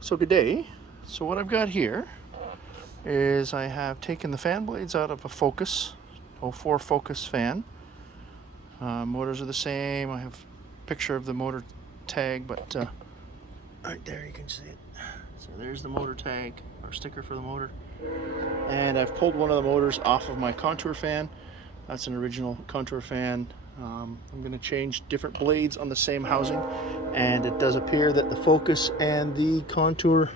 So good day. So what I've got here is I have taken the fan blades out of a Focus, 04 Focus fan. Motors are the same. I have a picture of the motor tag, but right there you can see it. So there's the motor tag, or sticker for the motor. And I've pulled one of the motors off of my Contour fan. That's an original Contour fan. I'm going to change different blades on the same housing, and it does appear that the Focus and the Contour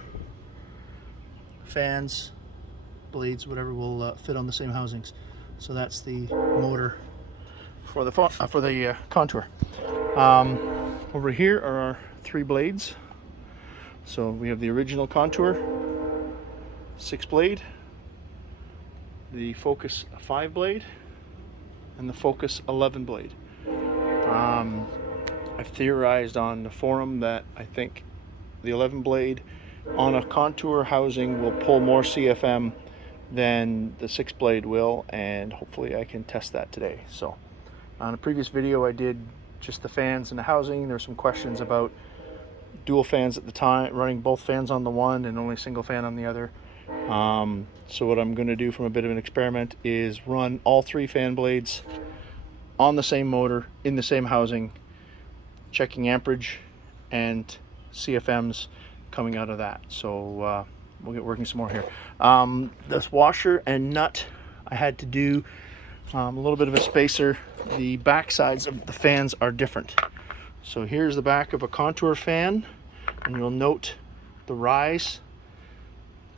fans, blades, whatever, will fit on the same housings. So that's the motor for the Contour. Over here are our three blades. So we have the original Contour 6 blade, the Focus 5 blade, and the Focus 11 blade. I've theorized on the forum that I think the 11 blade on a Contour housing will pull more CFM than the 6 blade will, and hopefully I can test that today. So on a previous video I did just the fans and the housing. There's some questions about dual fans at the time, running both fans on the one and only single fan on the other. So what I'm going to do from a bit of an experiment is run all 3 fan blades on the same motor in the same housing, checking amperage and CFMs coming out of that. So we'll get working some more here. This washer and nut, I had to do a little bit of a spacer. The back sides of the fans are different. So here's the back of a Contour fan, and you'll note the rise.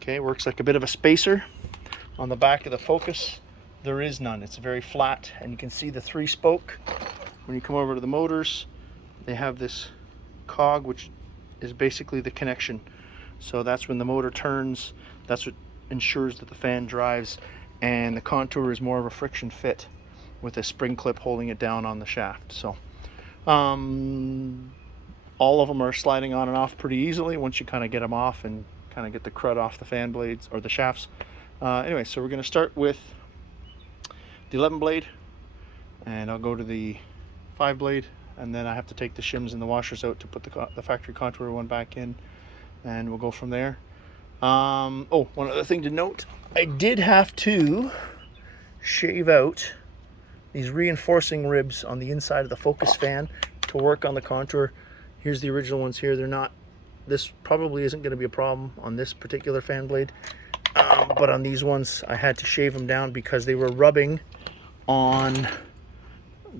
Okay, works like a bit of a spacer. On the back of the Focus, there is none. It's very flat, and you can see the 3 spoke. When you come over to the motors, they have this cog, which is basically the connection. So that's when the motor turns, that's what ensures that the fan drives, and the Contour is more of a friction fit with a spring clip holding it down on the shaft. So all of them are sliding on and off pretty easily once you kind of get them off and kind of get the crud off the fan blades or the shafts. Anyway, so we're going to start with the 11 blade, and I'll go to the 5 blade, and then I have to take the shims and the washers out to put the factory Contour one back in, and we'll go from there. Oh, one other thing to note, I did have to shave out these reinforcing ribs on the inside of the Focus fan to work on the Contour. Here's the original ones here. They're not, this probably isn't going to be a problem on this particular fan blade, but on these ones I had to shave them down because they were rubbing on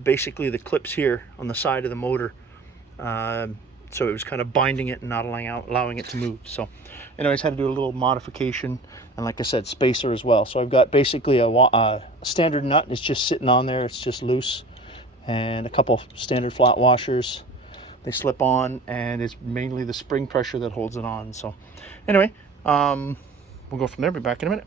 basically the clips here on the side of the motor. So it was kind of binding it and not allowing it to move. So anyways, had to do a little modification, and like I said, spacer as well. So I've got basically a standard nut. It's just sitting on there, it's just loose, and a couple standard flat washers. They slip on, and it's mainly the spring pressure that holds it on. So anyway, we'll go from there. Be back in a minute.